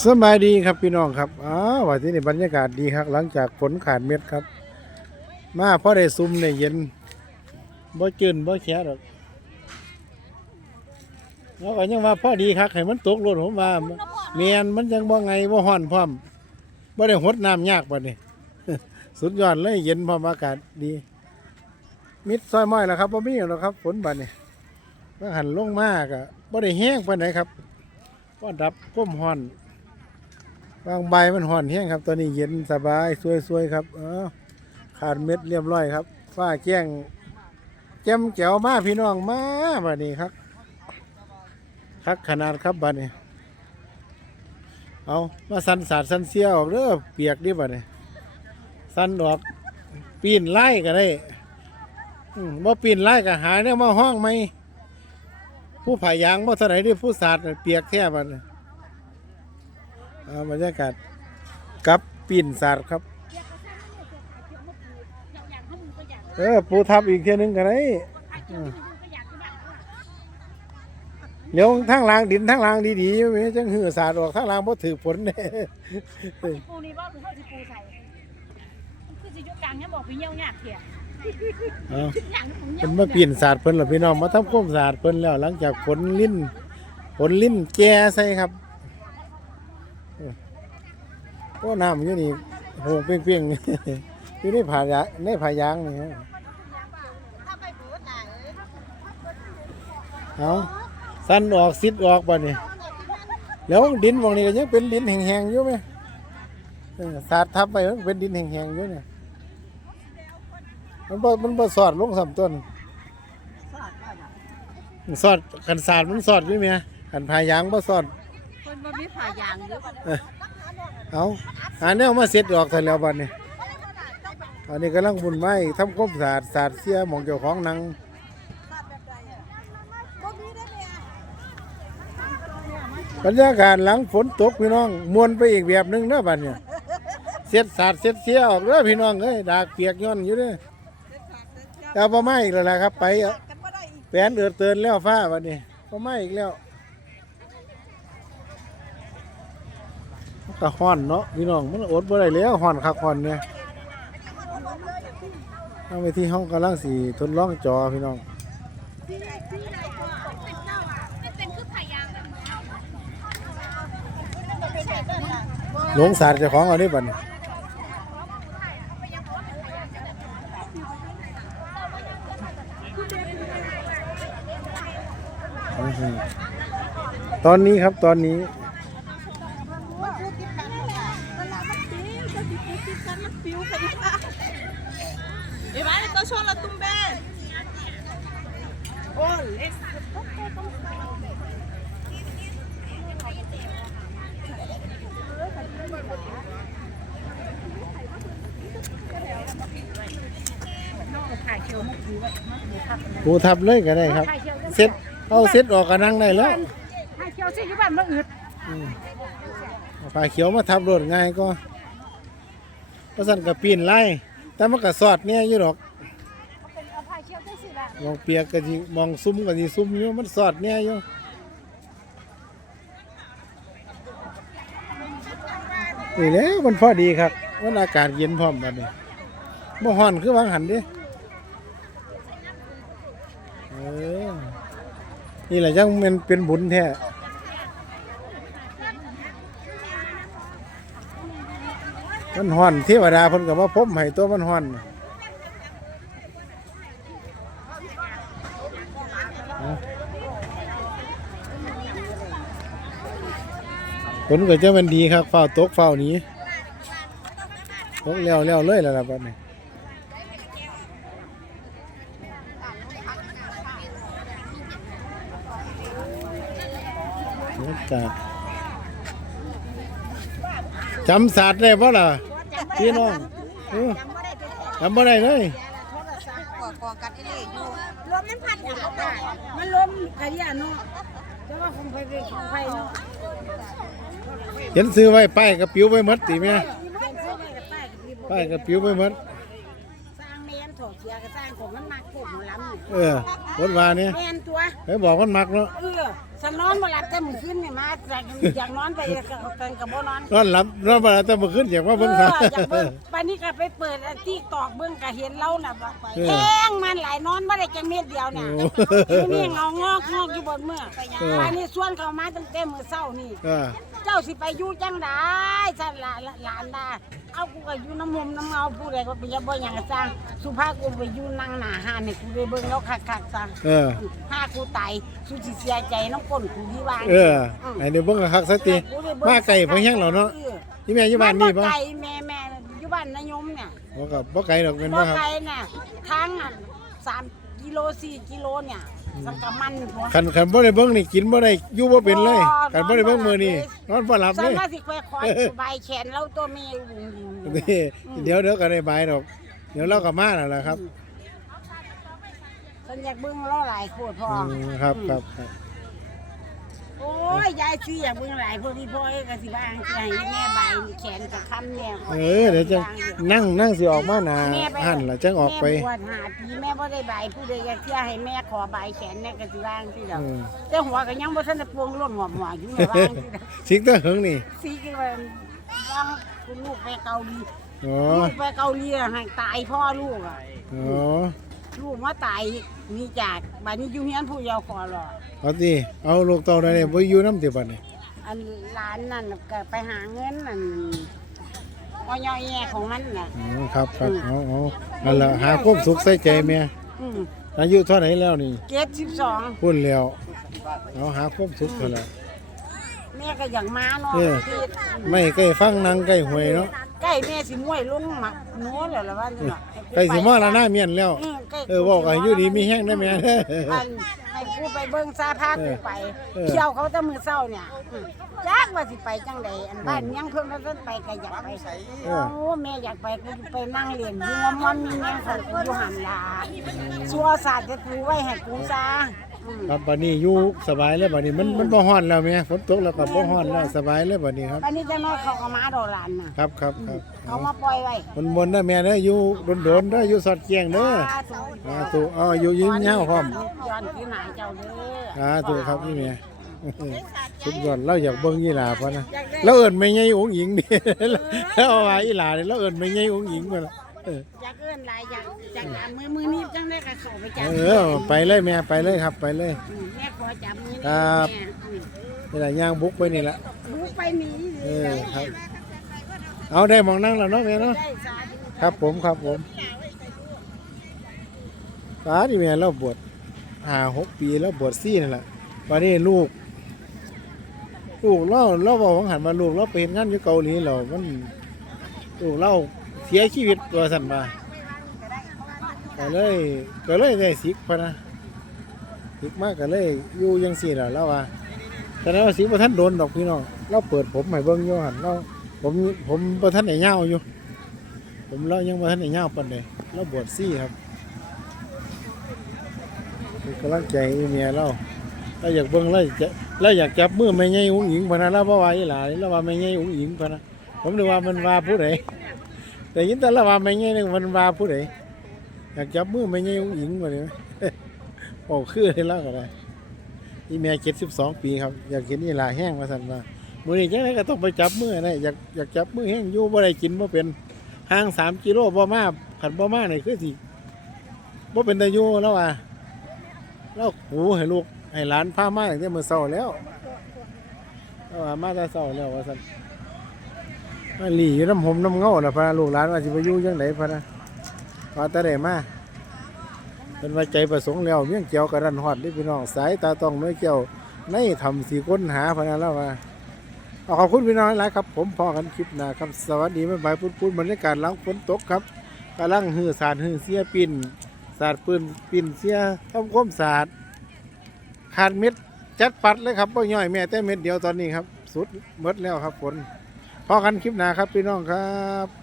สบายดีครับพี่น้องครับอ้าววันที่นี่บรรยากาศดีครับ หลังจากฝนขาดเม็ดครับ มาพ่อได้ซุ่มในเย็นบ่จืนบ่แฉะหรอกแล้วก็ยังว่าพ่อดีครับให้มันตกรถผมว่าเมียนมันยังบ่ไงบ่ฮ้อนพร้อมบ่ได้หดน้ำยากบ่นี่สุดยอดเลยเย็นพร้อมอากาศดี มิดซอยม้อยแล้วครับบ่มีหรอกครับฝนบัดนี้หันลงมากอะบ่ได้แห้งปานไหนครับก็ดับก้มฮ้อน บางใบมันห่อนแห้งครับ ตอนนี้เย็นสบายสวยๆครับเออขาดเม็ดเรียบร้อยครับ ฟ้าแจ้งแจ่มแจ๋วมาพี่น้องมาบัดนี้ครับคักขนาดครับบัดนี้ เอามาสันสาดสันเสียออกเด้อเปียกดิบัดนี้สันออกปีนไล่ก็ได้มบ่ปีนไล่ก็หาเนี่ยมาห้องไหมผู้ผ่ายางบ่เท่าไหร่ดิผู้สาดเปียกแค่บัดนี้ อ่าบรรยากาศกับปิ่นสาดครับ เออปูทับอีกเทียหนึงกันไดอืมเดี๋ยวทั้งรางดินทั้งรางดีๆอยู่ไหมจังหือสาดออกทั้งรางบ่ถือผลเนี่ยปูนี่บ่หรือเขาสิปูใส่มันคือสิยกกลางเนี่ยบอกไปเยี่ยวยากเถี่ยเอาอย่างนี้ผมเยี่เป็ยนวมาปิ่นสาดเพิ่นหรอพี่น้องมาทำความสะอาดเพิ่นแล้ว หลังจากฝนลิ้นฝนลิ้นแก่ใส่ครับเออ โอ้น้ำอยู่นี่โหเปรี้ยงๆอยู่ในผายางในผายางนี่ครับเอาสั้นออกซิดออกบ่นี่แล้วดินบางนี้ก็ยังเป็นดินแห้งๆอยู่ไหมเออสาดทับไปมันเป็นดินแห้งๆอยู่เนี่ยมันบ่มันบ่สอดลงสามต้นสอดกันสาดมันสอดอยู่ไหมกันพายางบ่สอดคนบ่มีผ่ายางเยอะ เอาอันนี้เอามาเสร็จออกทันแล้วบัดนี้อันนี้กำลังบุญไม้ทำความสะอาดสาดเสียมองเจ้าของนังบรรยากาศหลังฝนตกพี่น้องมวนไปอีกแบบหนึงเด้อบัดเนี่ยเสียดสาดเสียดเสียออกเด้อพี่น้องเอ้ยดากเปียกย้อนอยู่เด้อเอาประมอีกแล้วล่ะครับ ไปแปนเอือดเตือนแล้วฟ้าบัดนี้ประมาอีกแล้ว มันก็ฮ้อนเนาะพี่น้องมันอดบ่ได้แล้วฮ้อนคักฮ้อนเนี่ยเอาไปที่ห้องกำลังสีทดลองจอพี่น้องเป็นคือผ่ายางแบบหลงสาดเจ้าของเอาได้บัดนี้อื้อหือตอนนี้ครับตอนนี้ เดี๋ยวมาตัวชนละตุ้มเบ้โอ้เล็กปูทับเลยก็ได้ครับ เซ็ตเอาเซ็ตออกก็นั่งได้แล้วให้เขียวสิอยู่บ้านบ่อึดอืมเอาผ้าเขียวมาทับรถง่ายก็ เพราะสั่นกับปีนไล่แต่มันก็สอดเนี่ยอยู่ดอกเอาผ้าเขียวจังซี่ล่ะมองเปียกก็สิมองซุ้มก็สิซุ้มอยู่มันสอดเนี่ยอยู่นี่แหล้วมันพอดีครับมันอากาศเย็นพร้อมบัดนี้บ่ฮ้อนคือวางหันเดิเออนี่แหละยังมันเป็นบุญแท้ มันฮ้อนเทวดาเพิ่นก็มาพมให้ตัวมันฮ้อนผลก็จะเป็นดีครับฝ้าตกฝ้านี้ตกแล้วแล้วเลยแล้วล่ะบัดนี้บรรยจำศาสตร์ได้ปะล่ะ พี่น้องเออจำบ่ได้เลยกอกอกันอีนี่อยู่ลมมันพัดอยู่มันลมขยะเนาะแต่ว่าของไฟเป็นของไฟเนาะเห็นซื้อไว้ป้ายกระปิวไปหมดติแม่เป็นซื้อไว้กับป้ายกับพี่บ่ป้ายกระปิวไปหมดสร้างเมนถอดเสียอยากจะสร้างผมมันมัก ผมหมอลำนี่เออรถว่าเนี่ยแม่นตัวไปบอกมันมักเนาะเออฉันนอนบ่หลับแต่มื้อคืนนี่มาอยากอยากนอนไปกันกับบ่นอน นอนหลับนอนบ่หลับแต่เมื่อคืนอยากว่าเอเบิ่งอค่ะอยากเบิ่งปานนี้ก็ไปเปิดที่ตอกเบิ่งก็เห็นเราน่ะบอกไปเออแห้งมันหลายนอนบ่ได้จังเม็ดเดียวเนี่ยโอ้คือนี่เงางอกงอกอยู่บนเมื่อเออ ปานนี้ส่วนเขามาตั้งแต่มื้อเช้านี่ เออเจ้าสิไปอยู่จังได้ฉันหลานหลานดาเอากูก็อยู่น้ำมุมน้ำเงาผู้ใดก็ไปอยับบ่หยังก็สร้าง สุภาพกูไปอยู่นั่งหน้าห้านนี่กูได้เบิ่งแล้วคักๆซะเออถ้ากูตายสุสิเสียใจน้ำก้นกูที่ว่างเออไอ้เดี๋ยวเบิ่งคักๆซะติมาไก่เพิ่นแฮงแล้วเนาะออที่แม่อยู่บ้านนี่บ่บ่ไกลแม่แม่อยู่บ้านนายมเนี่ยบ่ก็บ่ไกลดอกแม่นบ่บ่ครับ ไกลน่ะทางอะสามกิโลสี่กิโลเนี่ยสังกะมันหัว คันคันบ่ได้เบิ่งนี่กินบ่ได้อยู่บ่เป็นเลยบ่คันบ่ได้เบิ่งมื้อนี้นอนบ่หลับฉัเลนยว่าสิไปคอยสบายแขนแล้วตัวแม่อยู่อยู่นี่เดี๋ยวเดี๋ยวก็ได้บายดอก เดี๋ยวเราก็มาแล้วล่ะครับ ฉันอยากเบิ่งล้อหลายโคตรพออืมครับครับครับโอ้ยยายสิอยากเบิ่งหลายพวกที่พ่อเอ้ยก็สิว่าอังสิให้แม่ใบแขนกับคำเนี่ยเออเดี๋ยวจะนั่งนั่งสิออกมาหน้าแม่ไปหั่นล่ะจังออกไปแม่บวชหาปีแม่บ่ได้ใบผู้ใดอยากเที่ยให้แม่ขอใบแขนเนี่ยก็สิว่าจังซี่ดอกอืมแต่หัวก็ยังบ่ทันได้ปวงร่นหัวหัวอยู่ในว่าจังซี่ดอกสิงตะเหิงนี่สิคือว่าว่างคุณลูกไปเกาหลีอ๋อลูกไปเกาหลีอะให้ตายพ่อลูกอะ อ๋อ ลูกมาตายหนี่จากบัดนี้อยู่เฮียนผู้เยาว์ขอรอเอาติเอาลูกเต่าได้เนี่ยบ่อยู่นำติบัดนี่อันร้านนั่นก็ไปหาเงินนั่นก็ย่อยแย่ของมันน่ะอ๋อครับครับเอาเอานั่นล่ะหาความสุขใส่ใจแม่อืมอายุเท่าไหร่แล้วนี่เจ็ดสิบสองพูดแล้วเอาหาความสุขเท่าไหร่ แม่ก็อยากมาเนาะเออ ที่ ไม่ใกล้ฟังนางใกล้หวยเนาะ ใกล้แม่สิมวยลงหมักโน้นแล้วล่ะว่าจังเนาะใกล้สิมาละหน้าเมียนแล้วอืมใกล้เออบอกกันอยู่ดีมีแห้งได้ไหมเด้อ อันให้กูไปเบิ่งซาพากูไปเออ เที่ยวเขาแต่มื้อเช้าเนี่ยอืมจักว่าสิไปจังใดอันบ้านยังเพิ่นว่าเพิ่นไปก็อยากไปเอโอ้อแม่อยากไปกูไปนั่งเรียนอยู่งอมอนมีแม่ของกูอยู่หันลาสัวศาสตร์จะกูไว้ให้กูซะอืม ครับบัดนี้อยู่สบายแล้วบัดนี้มันมันบ่ฮ้อนแล้วแม่ฝนตกแล้วก็บ่ฮ้อนแล้วสบายแล้วบัดนี้ครับอันนี้จะน้อยเขาก็มาดอกหลานน่ะ ครับครับครับเขามาปล่อยไว้มันบนๆเด้อแม่เด้ออยู่โดนๆเด้ออยู่สอดเกียงเด้อสาธุอ่าถูกเอาอยู่ยืนยาวพร้อมย้อนขึ้นหาเจ้าเด้ออ่าถูกครับนี่แม่สุดยอดเราอยากเบิ่งอีหลาพอนะแล้วเอิ้นไม่ใหญ่องค์หญิงนี่แล้วเอาว่าอีหลานี่เราเอิ้นไม่ใหญ่องค์หญิงมาละเอออยากเอิ้นหลายอยากอยากจับมือมือนี้จังได้ก็เข้าไปจับเออไปเลยแม่ไปเลยครับไปเลยมแม่ขอจับมือนี้ครับ แม่อืมนี่แหละย่างบุกไปนี่แหละบุกไปหนีเออครับ เอาได้หมองนั่งแล้วเนาะแม่เนาะ ได้สาธุครับผมครับผมตาที่แม่เราบวชห้าหกปีแล้วบวชซี่นั่นแหละวันนี้ลูก ลูกเราเราบอกว่าหันมาลูกเราไปเห็นงานอยู่เกาหลีเรามันลูกเราเสียชีวิตตัวสันมาก็เลยก็เลยได้สิกพะนะสิกมากก็เลยอยู่ยังสี่ละแล้วว่าแต่แล้วสิกบ่ท่านโดนดอกพี่น้องเราเปิดผมให้เบิ่งอยู่หันเราผมผมบ่ท่านได้เหย้าอยู่ ผมเรายังบ่ท่านได้เหย้าปานใดเราบวชซี่ครับกำลังใจเมียเราเราอยากเบิ่งเราจะเราอยากจับมือแม่ใหญ่อุ้งหญิงพะนะเราบ่ว่าอีหลาเราว่าแม่ใหญ่อุ้งหญิงพะนะผมนึกว่ามันว่าผู้ใด แต่ยินแต่ละว่าแม่ใหญ่นี่มันว่าผู้ใดอยากจับมือแม่ใหญ่อุ้งหญิงบ่เนี่ยโอ้คือให้เราก็ได้อีแม่72ปีครับ อยากกินอีหลาแห้งว่าซั่นว่ามือนี้จังไดก็ต้องไปจับมือนะอยากอยากจับมือแห้งอยู่บ่ได้กินบ่เป็นห่าง3กิโลบ่มาคันบ่มานี่คือสิบ่เป็นตาอยู่แล้วว่าเราหูให้ลูกให้หลานพามาตั้งแต่มื้อเช้าแล้วว่ามาแต่เช้าแล้วว่าซั่น หลีอยู่น้ำหมน้ำเงาน่ะพะนะลูกหลานว่าสิไปอยู่จังไดพะนะว่าแต่ได้มาเป็นว่าใจประสงค์แล้วเมี่ยงเกี่ยวกระดันฮอดนี่พี่น้องสายตาต้องน้อยเกี่ยวในทำสีค้นหาพะนะแล้วว่าขอบคุณพี่น้องหลายครับ ผมพอกันคลิปหน้าครับสวัสดีบ๊ายบายพูดพูดบรรยากาศหลังฝนตกครับกำลังหือสาดหือเสียปินสาดปืนปินเสียทำความสาดขาดเม็ดจัดปัดเลยครับพ่ย่อยแม่แต่เม็ดเดียวตอนนี้ครับ สุดหมดแล้วครับฝน พอกันคลิปหน้าครับพี่น้องครับ